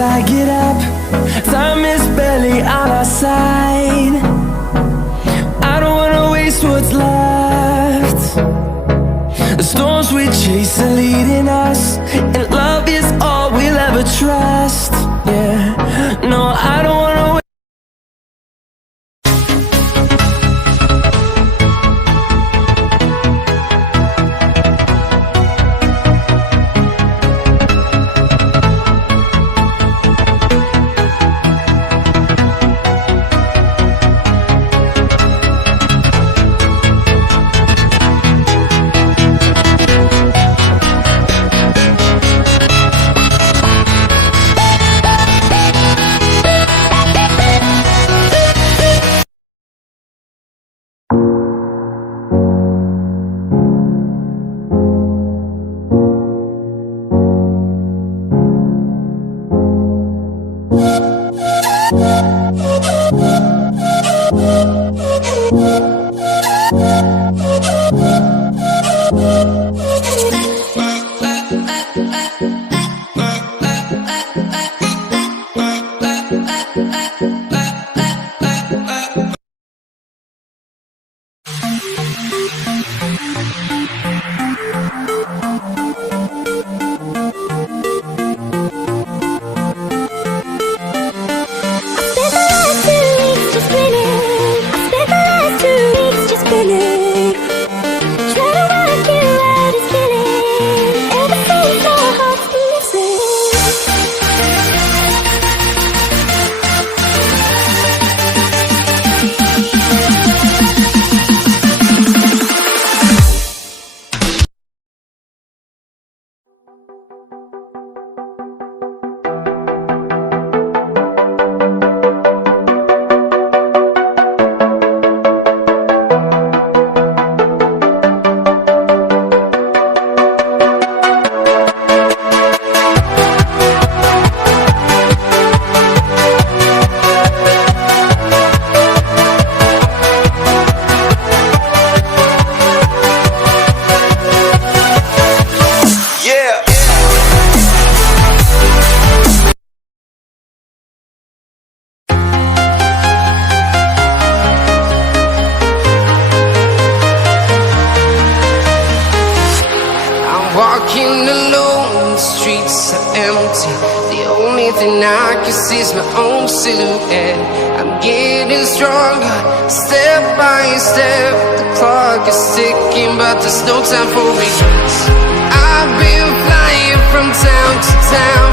till I get up. Time is barely on our side. I don't wanna waste what's left. The storms we chase are leading us, and love is all we'll ever trust. Yeah, no, I don't wanna wait. Walking alone, the streets are empty. The only thing I can see is my own silhouette. I'm getting stronger, step by step. The clock is ticking, but there's no time for regrets. I've been flying from town to town,